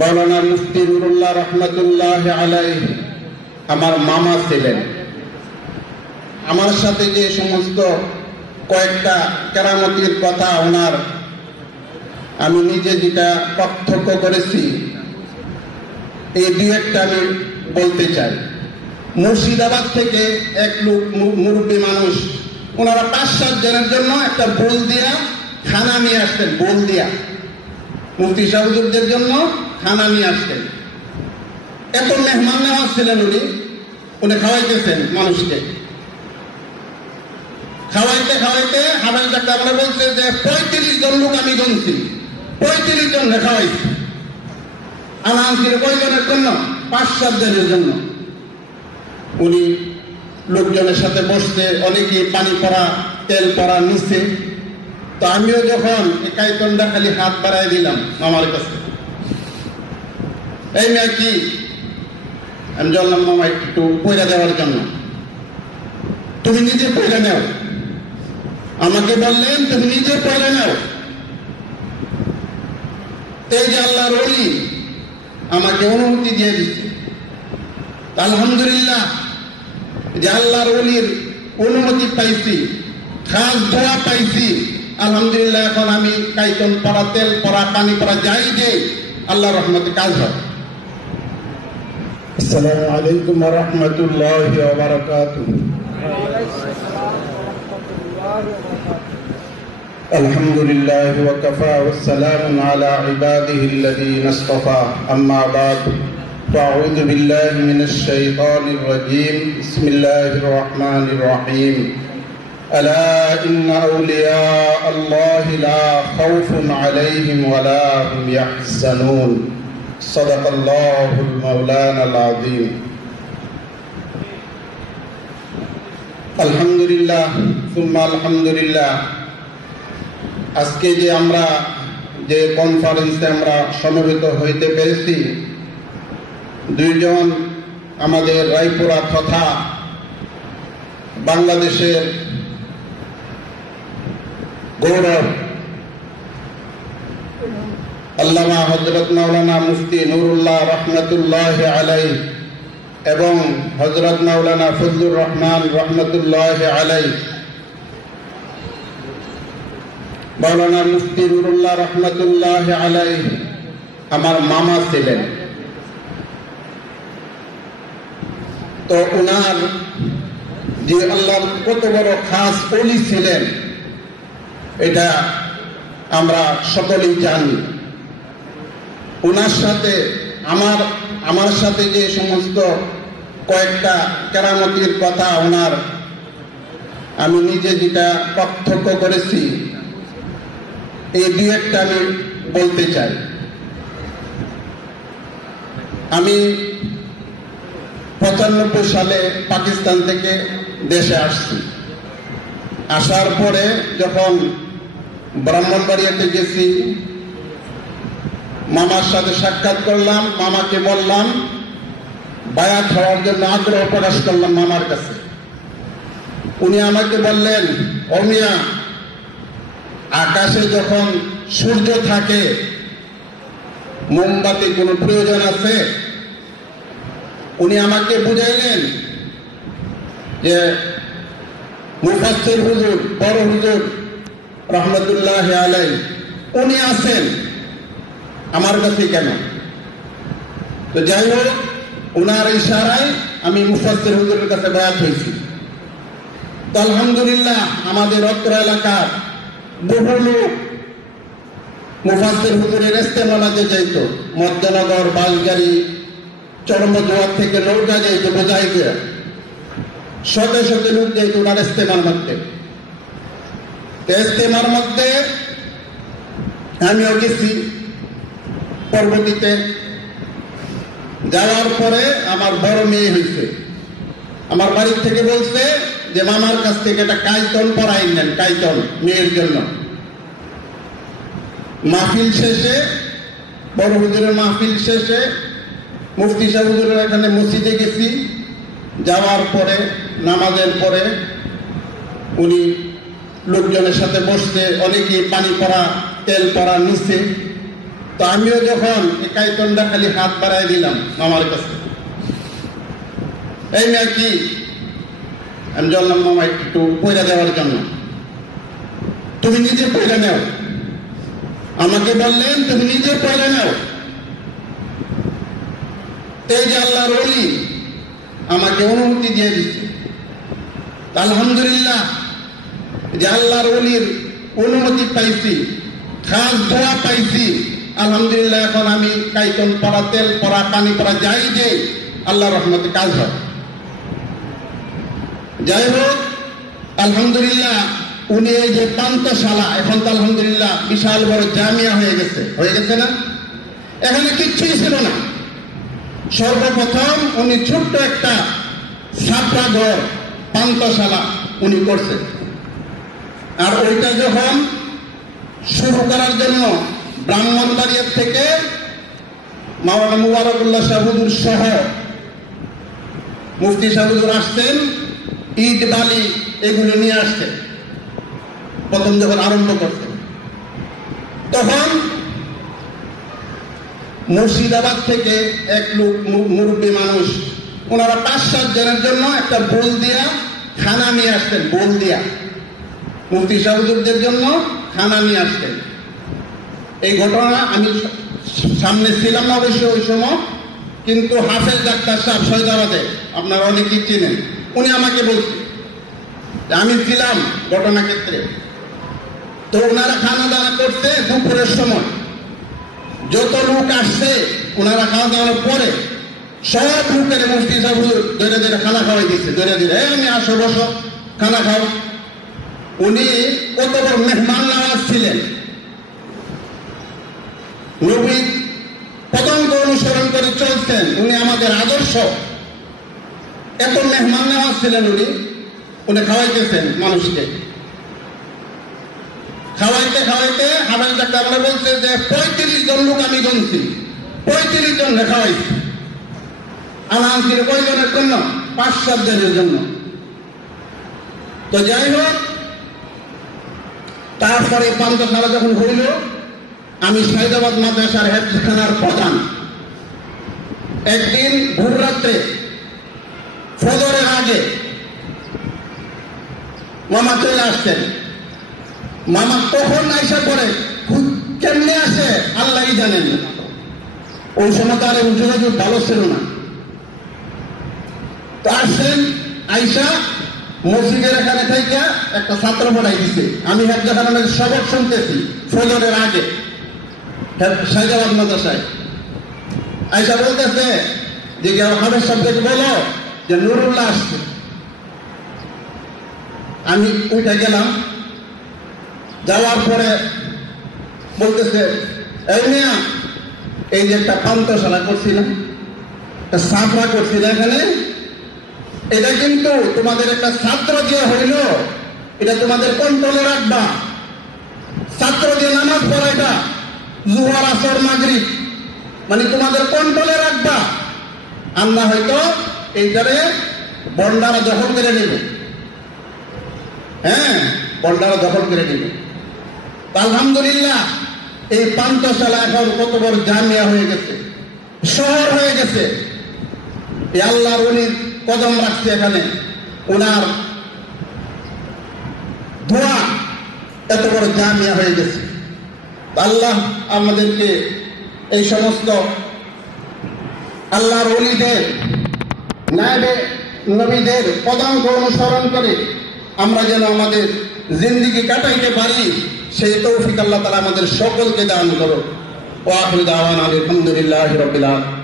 মাওলানা মুফতি নুরুল্লাহ রহমতুল্লাহ আলাইহি আমার মামা ছিলেন। আমার সাথে যে সমস্ত কয়েকটা কেরামতির কথা ওনার আমি নিজে যেটা প্রত্যক্ষ করেছি, এই দুই একটা আমি বলতে চাই। মুর্শিদাবাদ থেকে এক লোক মুরব্বী মানুষ, ওনারা 5-7 জনের জন্য একটা বোল দিয়া খানা নিয়ে আসতেন। বোল দিয়া মুফতি সাহেবদের জন্য খানা নিয়ে আসতেন। এত মেহমান নেওয়াজ ছিলেন উনি খাওয়াইতেছেন মানুষকে। খাওয়াইতে খাওয়াইতে হাবাই ডাক্তার আমরা বলছে যে 35 জন লোক আমি গুনছি, 35 জন খাওয়াইছি। আনান্সির কয়জনের জন্য? 5-7 জনের জন্য। উনি লোকজনের সাথে বসতে, অনেকে পানি পড়া তেল পড়া নিচ্ছে। তো আমিও যখন একাইতনটা খালি হাত বাড়াই দিলাম আমার কাছে, এই মেয়ে কি, আমি বললাম মামা একটু পয়লা দেওয়ার জন্য। তুমি নিজে পয়লা নেও। আমাকে বললেন তুমি নিজে পয়লা নেও। এই যে আল্লাহর ওলি আমাকে অনুমতি দিয়ে দিচ্ছে। আলহামদুলিল্লাহ যে আল্লাহর ওলির অনুমতি পাইছি, খাস দোয়া পাইছি। আলহামদুলিল্লাহ এখন আমি কাইতন পড়া তেল পড়া পানি পড়া যাই যে আল্লাহর রহমতে কাজ হয়। আসসালামু আলাইকুম ওয়া রাহমাতুল্লাহি ওয়া বারাকাতুহু। আলহামদুলিল্লাহ ওয়া কাফা ওয়া সালামুন আলা ইবাদিহিল্লাযীনা ইসতাফা, আম্মা বা'দ। আউযু বিল্লাহি মিনাশ শাইতানির রাজীম। বিসমিল্লাহির রাহমানির রাহিম। আলা ইন্না আউলিয়া আল্লাহি লা খাউফুন আলাইহিম ওয়া লা হুম ইয়াহজানুন। সাদাকাল্লাহুল মাওলানাল আযীম। আলহামদুলিল্লাহ সুম্মা আলহামদুলিল্লাহ। আজকে যে আমরা যে কনফারেন্সে আমরা সমবেত হইতে পেরেছি, দুইজন আমাদের রায়পুরা তথা বাংলাদেশের গৌরব আল্লামা হযরত মাওলানা মুফতি নুরুল্লাহ রহমতুল্লাহ আলাইহি এবং হযরত মাওলানা ফজলুর রহমান রহমতুল্লাহ আলাইহি। মাওলানা মুফতি নুরুল্লাহ রহমতুল্লাহ আলাইহি আমার মামা ছিলেন। তো ওনার যে আল্লাহর কত বড় খাস ওলি ছিলেন এটা আমরা সকলেই জানি। ওনার সাথে আমার সাথে যে সমস্ত কয়েকটা কেরামতির কথা ওনার আমি নিজে যেটা প্রত্যক্ষ করেছি, এই দুই একটা আমি বলতে চাই। আমি 95 সালে পাকিস্তান থেকে দেশে আসছি। আসার পরে যখন ব্রাহ্মণবাড়িয়াতে গেছি, মামার সাথে সাক্ষাৎ করলাম। মামাকে বললাম, বায়াত হওয়ার জন্য আগ্রহ প্রকাশ করলাম মামার কাছে। উনি আমাকে বললেন, ও মিয়া, আকাশে যখন সূর্য থাকে মোমবাতি কোনো প্রয়োজন আছে? উনি আমাকে বুঝাইলেন যে মুফাসসির হুজুর, বড় হুজুর রহমতুল্লাহ আলাইহি উনি আছেন, আমার কাছে কেন? তো যাই হোক, উনার ইশারায় আমি মুফাসসির হুজুরের কাছে বায়াত হয়েছি। তো আলহামদুলিল্লাহ আমাদের অত্র এলাকার বহু লোক মুফাসসির হুজুরের ইস্তেমালাতে যাইত। মধ্যনগর, বাসগাড়ি, চরমজোয়ার থেকে নৌকা যাইত বোঝাই করে, শত শত লোক যাইত ওনার ইস্তেমার মধ্যে। ইস্তেমার মধ্যে আমিও গেছি। পরবর্তীতে যাওয়ার পরে আমার বড় মেয়ে হয়েছে। আমার বাড়ির থেকে বলছে যে মামার কাছ থেকে একটা কাইতন পড়াই নেন, কাইতন মেয়ের জন্য। মাহফিল শেষে, বড় হুজুরের মাহফিল শেষে মুফতি সাহেব হুজুরের এখানে মসজিদে গেছি। যাওয়ার পরে নামাজের পরে উনি লোকজনের সাথে বসতে, অনেকে পানি পড়া তেল পড়া নিচ্ছে। তো আমিও যখন কাইতনটা খালি হাত বাড়াই দিলাম মামার কাছে, এই মেয়ে কি, আমি বললাম মামা একটু পয়লা দেওয়ার জন্য। তুমি নিজে পয়লা নাও, আমাকে বললেন তুমি নিজে পয়লা নাও। এই যে আল্লাহর ওলি আমাকে অনুমতি দিয়ে দিচ্ছে, আলহামদুলিল্লাহ যে আল্লাহর ওলির অনুমতি পাইছি, খাস দোয়া পাইছি, আলহামদুলিল্লাহ। এখন আমি কাইতন পড়া, তেল পড়া, পানি পড়া যাই যে আল্লাহর রহমতে কাজ হয়। যাই হোক, আলহামদুলিল্লাহ উনি এই যে পান্তশালা, এখন তো আলহামদুলিল্লাহ বিশাল বড় জামিয়া হয়ে গেছে না? এখানে কিচ্ছুই ছিল না। সর্বপ্রথম উনি ছোট্ট একটা ছাপড়া ঘর, পান্তশালা উনি করছে। আর ওইটা যখন শুরু করার জন্য ব্রাহ্মণবাড়িয়া থেকে মাওলানা মুবারকুল্লাহ শাহ হুজুর সহ মুফতি শাহ হুজুর আসতেন, ইট বালি এগুলো নিয়ে আসতেন। প্রথম যখন আরম্ভ করতেন, তখন মুর্শিদাবাদ থেকে এক লোক মুরব্বী মানুষ, ওনারা 5-7 জনের জন্য একটা বোল দিয়া খানা নিয়ে আসতেন। বোল দিয়া মুফতি শাহ হুজুরদের জন্য খানা নিয়ে আসতেন। এই ঘটনা আমি সামনে ছিলাম না অবশ্য ওই সময়, কিন্তু হাফেজ ডাক্তার সাহেব সৈয়দাবাদে, আপনারা অনেকেই চিনেন, উনি আমাকে বলছেন, আমি ছিলাম ঘটনা ক্ষেত্রে। তো ওনারা খানা দানা করতে দুপুরের সময়, যত লোক আসছে ওনারা খাওয়া দাওয়ার পরে সব লোকের মুফতি সাহেব ধরে ধরে খানা খাওয়াই দিচ্ছে, ধরে ধরে আমি আসো বসো খানা খাও। উনি কত বড় মেহমান নওয়াজ ছিলেন, নবীর পতঙ্গ অনুসরণ করে চলতেন, উনি আমাদের আদর্শ। এত মেহমান নওয়াজ ছিলেন উনি খাওয়াইতেছেন মানুষকে। খাওয়াইতে খাওয়াইতে হাফেজ ডাক্তার আমরা বলছে যে 35 জন লোক আমি গুনছি, 35 জন খাওয়াইছি। আনছিল কয়জনের জন্য? 5-7 জনের জন্য। তো যাই হোক, তারপরে পান্তশালা যখন হইল, আমি সাইদাবাদ মাদ্রাসার হেফজখানার প্রধান। একদিন ভোর রাত্রে ফজরের আগে মামা চলে আসতেন। মামা কখন আইসা পড়ে, কেমনে আসে আল্লাহই জানেন। ওই সময় তো আর যোগাযোগ ভালো ছিল না। তো আসছেন, আইসা মসজিদের এখানে থেকে একটা ছাত্র পড়াই দিছে। আমি হেফজখানার সবক শুনতেছি ফজরের আগে সাইদাবাদ মাদ্রাসায়। আইসা বলতেছে যে হাফেজ সাহেবকে বলো যে নুরুল্লাহ আসছে। আমি উঠে গেলাম, যাওয়ার পরে বলতেছে, এই মিয়া, এই যে একটা পান্তশালা করছিলাম, একটা সাফরা করছিলাম এখানে, এটা কিন্তু তোমাদের একটা ছাত্র দিয়ে হইল, এটা তোমাদের কন্ট্রোলে রাখবা। ছাত্র দিয়ে নামাজ পড়া, এটা জুহর আসর মাগরিব, মানে তোমাদের কন্ট্রোলে রাখবা। আমরা হয়তো এইটারে বন্ডারা দখল করে নেবে, হ্যাঁ বন্ডারা দখল করে নেবে। আলহামদুলিল্লাহ এই পান্তশালা এখন কত বড় জামিয়া হয়ে গেছে, শহর হয়ে গেছে। এই আল্লাহর ওলির কদম রাখছে এখানে, ওনার দোয়া এত বড় জামিয়া হয়ে গেছে। আল্লাহ আমাদেরকে এই সমস্ত আল্লাহর ওলিদের, নায়েবে নবীদের পদাঙ্ক অনুসরণ করে আমরা যেন আমাদের জিন্দেগি কাটাইতে পারি, সেই তৌফিক আল্লাহ তাআলা আমাদের সকলকে দান করো। ওয়া আখিরু দাওয়ানা আলহামদুলিল্লাহি রাব্বিল আলামিন।